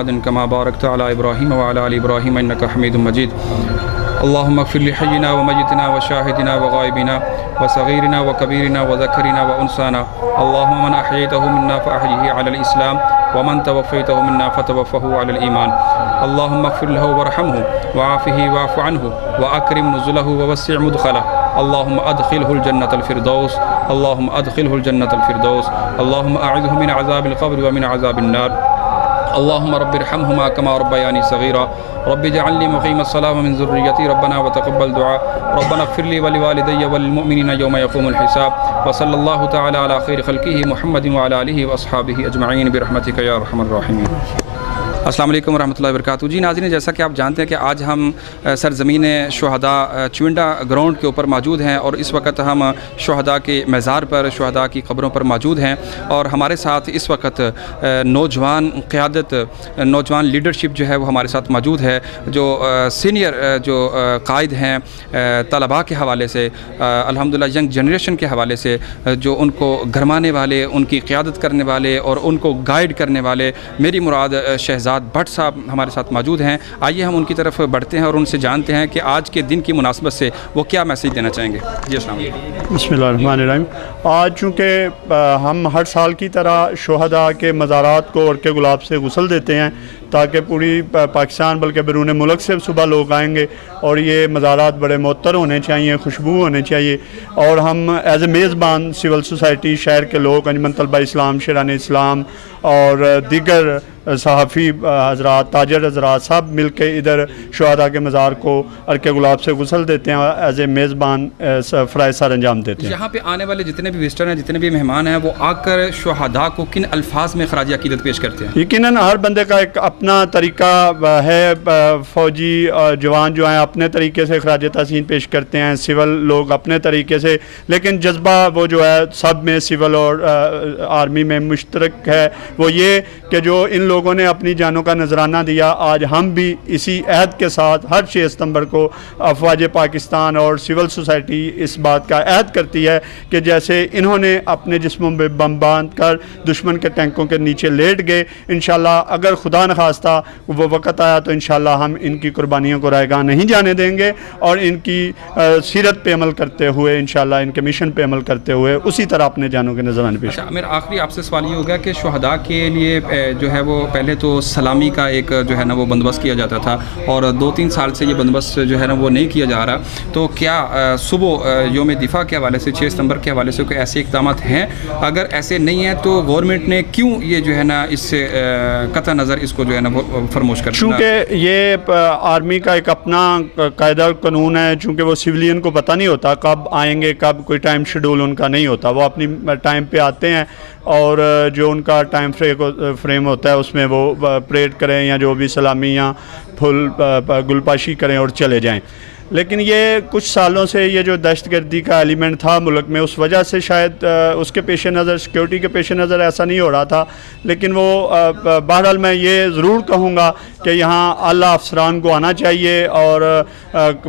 मुहम्मदिन कमा बारकता अला इब्राहीम व अला आलि इब्राहीम इन्नका हमीदुम मजीद। अल्लाहुम्मा इग़फिर लि हय्यिना व मय्यितिना व शाहिदिना व गायबिना व सगीरिना व कबीरिना व ज़करिना व उनसाना। अल्लाहुम्मा मन अहयैतहु मिन्ना फ़अहयिही अलल इस्लाम व मन तवफ़्फ़यतहु मिन्ना फ़तवफ़्फ़हु अलल ईमान। अल्लाहुम्मा इग़फिर लहु वरहमहु वआफ़िही वअफ़ु अन्हु व अक्रिम नुज़ुलहु व वस्सिअ मुदख़लहु। अल्लाहुम्मा अदख़िलहुल जन्नतल फ़िरदौस। अल्लाहुम्मा अदख़िलहुल जन्नतल फ़िरदौस। अल्लाहुम्मा अ'इज़हु मिन अज़ाबिल क़ब्र व मिन अज़ाबिन नार। अल्लाहुम्मा रब्बिरहमहुमा कमा रब्बयानी सग़ीरा। रब्बि जअल्नी मुक़ीमस्सलाति व मिन ज़ुर्रिय्यती रब्बना व तक़ब्बल दुआ। रब्बना इग़फ़िर ली व लिवालिदैया व लिलमुअमिनीना यौम यक़ूमुल हिसाब। व सल्लल्लाहु तआला अला ख़ैरि ख़ल्क़िही मुहम्मदिन व अला आलिहि व अस्हाबिही अजमईन बिरहमतिका या अरहमर राहिमीन। अस्सलाम वालेकुम रहमतुल्लाहि व बरकातुहू। जी नाज़रीन, जैसा कि आप जानते हैं कि आज हम सरज़मीन शुहदा चुइंडा ग्राउंड के ऊपर मौजूद हैं और इस वक्त हम शुहदा के मज़ार पर, शुहदा की क़ब्रों पर मौजूद हैं और हमारे साथ इस वक्त नौजवान क़यादत, नौजवान लीडरशिप जो है वो हमारे साथ मौजूद है, जो सीनियर जो कायद हैं तलबा के हवाले से, अल्हम्दुलिल्लाह यंग जनरेशन के हवाले से, जो उनको गरमाने वाले, उनकी क़यादत करने वाले और उनको गाइड करने वाले, मेरी मुराद शहज़ाद भट्ट साहब हमारे साथ मौजूद हैं। आइए हम उनकी तरफ बढ़ते हैं और उनसे जानते हैं कि आज के दिन की मुनासबत से वो क्या मैसेज देना चाहेंगे। जी अस्सलाम वालेकुम। बिस्मिल्लाहिर्रहमानिर्रहीम। आज चूँकि हम हर साल की तरह शुहदा के मज़ारात को अर्के गुलाब से गुसल देते हैं ताकि पूरी पाकिस्तान बल्कि बैरून मुल्क से सुबह लोग आएंगे और ये मज़ारात बड़े मुअत्तर होने चाहिए, खुशबू होने चाहिए। और हम एज़ ए मेज़बान सिविल सोसाइटी, शहर के लोग, अंजुमन तलबा इस्लाम, शेरान इस्लाम और दीगर सहाफ़ी हज़रात, ताजर हज़रात सब मिल के इधर शुहदा के मज़ार को अर्के गुलाब से गुसल देते हैं, एज़ ए मेज़बान फ़राइज़ सर अंजाम देते हैं। यहाँ पे आने वाले जितने भी विजिटर हैं, जितने भी मेहमान हैं, वो आकर शुहदा को किन अल्फाज में ख़राज अक़ीदत पेश करते हैं? यकीनन हर बंदे का एक अपना तरीका है। फ़ौजी जवान जो हैं अपने तरीके से ख़राज तहसीन पेश करते हैं, सिविल लोग अपने तरीके से, लेकिन जज्बा वो जो है सब में, सिविल और आर्मी में मुश्तरक है, वो ये कि जो इन लोगों ने अपनी जानों का नजराना दिया, आज हम भी इसी अहद के साथ हर 6 सितंबर को अफवाज पाकिस्तान और सिविल सोसाइटी इस बात का अहद करती है कि जैसे इन्होंने अपने जिस्मों में बम बांध कर दुश्मन के टैंकों के नीचे लेट गए, इंशाल्लाह अगर खुदा न खास्ता वो वक़्त आया तो इंशाल्लाह हम इनकी कुर्बानियों को रायगां नहीं जाने देंगे और इनकी सीरत पे अमल करते हुए, इंशाल्लाह इनके मिशन पे अमल करते हुए उसी तरह अपने जानों के नजराने पेश। अच्छा, मेरा आखिरी आपसे सवाल ये होगा कि शुहदा के लिए जो है वो पहले तो सलामी का एक जो है ना वो बंदोबस्त किया जाता था और 2-3 साल से ये बंदोबस्त जो है ना वो नहीं किया जा रहा, तो क्या सुबह योम दिफा के हवाले से, 6 सितंबर के हवाले से कोई ऐसे इक़दाम हैं? अगर ऐसे नहीं हैं तो गवर्नमेंट ने क्यों ये जो है ना इससे कतई नज़र इसको जो है ना वो फरमोश कर, चूँकि ये आर्मी का एक अपना कायदा कानून है, चूँकि वो सिविलियन को पता नहीं होता कब आएंगे, कब कोई टाइम शेड्यूल उनका नहीं होता, वो अपनी टाइम पे आते हैं और जो उनका टाइम फ्रेम होता है उसमें वो परेड करें या जो भी सलामी या फुल गुलपाशी करें और चले जाएं। लेकिन ये कुछ सालों से ये जो दहशतगर्दी का एलिमेंट था मुल्क में, उस वजह से शायद उसके पेश नज़र, सिक्योरिटी के पेश नज़र ऐसा नहीं हो रहा था। लेकिन वो बहरहाल मैं ये ज़रूर कहूँगा कि यहाँ आला अफसरान को आना चाहिए और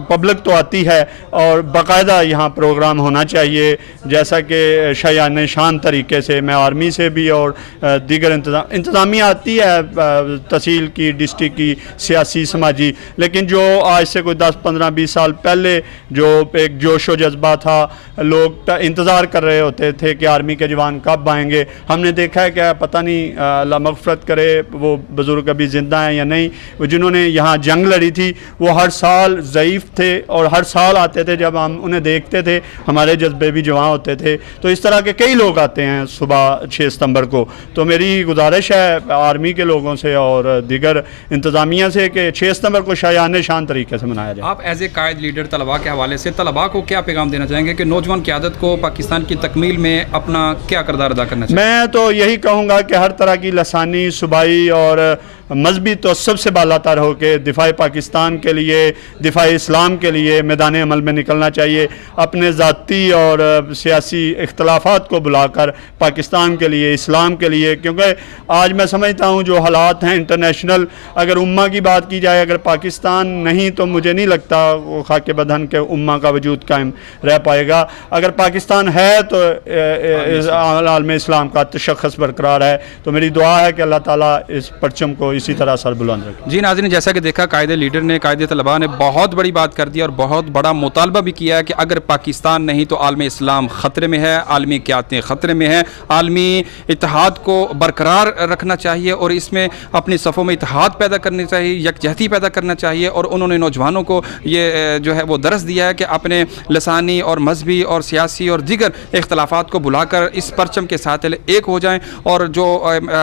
पब्लिक तो आती है और बाकायदा यहाँ प्रोग्राम होना चाहिए, जैसा कि शायान शान तरीके से मैं आर्मी से भी और दीगर इंतज़ामिया आती है, तहसील की, डिस्ट्रिक्ट की, सियासी, समाजी। लेकिन जो आज से कोई 10-15-20 साल पहले जो एक जोश व जज्बा था, लोग इंतज़ार कर रहे होते थे कि आर्मी के जवान कब आएंगे। हमने देखा है कि पता नहीं अल्लाह मग़फ़िरत करे वो बुज़ुर्ग अभी ज़िंदा हैं या नहीं, वो जिन्होंने यहाँ जंग लड़ी थी वो हर साल ज़ईफ़ थे और हर साल आते थे, जब हम उन्हें देखते थे हमारे जज्बे भी जवां होते थे। तो इस तरह के कई लोग आते हैं सुबह 6 सितंबर को। तो मेरी गुजारिश है आर्मी के लोगों से और दीगर इंतज़ामिया से कि 6 सितंबर को शायान शान तरीके से मनाया जाए। आप एज ए कायद लीडर तलबा के हवाले से तलबा को क्या पैगाम देना चाहेंगे कि नौजवान क़यादत को पाकिस्तान की तकमील में अपना क्या किरदार अदा करना चाहिए? मैं तो यही कहूँगा कि हर तरह की लसानी, सूबाई और मजहबी तो सबसे बालातर हो के दिफाई पाकिस्तान के लिए, दिफाई इस्लाम के लिए मैदान अमल में निकलना चाहिए। अपने ज़ाती और सियासी इख्तलाफात को बुलाकर पाकिस्तान के लिए, इस्लाम के लिए, क्योंकि आज मैं समझता हूँ जो हालात हैं इंटरनेशनल, अगर उम्मा की बात की जाए, अगर पाकिस्तान नहीं तो मुझे नहीं लगता वो खाके बदन के उम्मा का वजूद कायम रह पाएगा। अगर पाकिस्तान है तो आलम इस्लाम का तशख़्ख़ुस बरकरार है। तो मेरी दुआ है कि अल्लाह ताला इस परचम को, इसी तरह सर बुलंद रखें। जी नाज़रीन, जैसा कि देखा कायदे लीडर ने, कायदे तलबा ने बहुत बड़ी बात कर दी और बहुत बड़ा मुतालबा भी किया है कि अगर पाकिस्तान नहीं तो आलमी इस्लाम ख़तरे में है, आलमी क़यादतें ख़तरे में है, आलमी इत्तेहाद को बरकरार रखना चाहिए और इसमें अपनी सफ़ों में इत्तेहाद पैदा करनी चाहिए, यकजहती पैदा करना चाहिए। और उन्होंने नौजवानों को ये जो है वो दरस दिया है कि अपने लसानी और मजहबी और सियासी और दीगर इख्तलाफात को बुलाकर इस परचम के साथ एक हो जाएं। और जो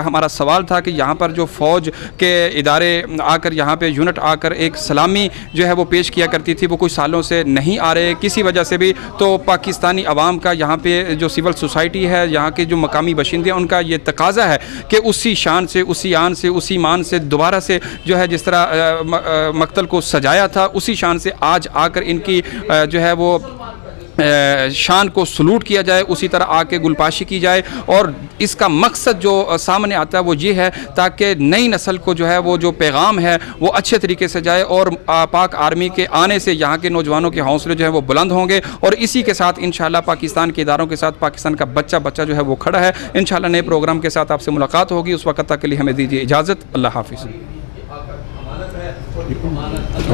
हमारा सवाल था कि यहाँ पर जो फ़ौज के इदारे आकर यहाँ पे यूनिट आकर एक सलामी जो है वो पेश किया करती थी, वो कुछ सालों से नहीं आ रहे किसी वजह से भी। तो पाकिस्तानी अवाम का यहाँ पे जो सिविल सोसाइटी है, यहाँ के जो मकामी बशिंदे, उनका ये तकाजा है कि उसी शान से, उसी आन से, उसी मान से दोबारा से जो है जिस तरह मकतल को सजाया था, उसी शान से आज आकर इनकी जो है वो शान को सलूट किया जाए, उसी तरह आके गुलपाशी की जाए। और इसका मकसद जो सामने आता है वो ये है ताकि नई नस्ल को जो है वो जो पैगाम है वो अच्छे तरीके से जाए और पाक आर्मी के आने से यहाँ के नौजवानों के हौसले जो है वो बुलंद होंगे। और इसी के साथ इंशाल्लाह पाकिस्तान के इदारों के साथ पाकिस्तान का बच्चा जो है वो खड़ा है। इंशाल्लाह नए प्रोग्राम के साथ आपसे मुलाकात होगी। उस वक्त तक के लिए हमें दीजिए इजाज़त। अल्लाह हाफिज़।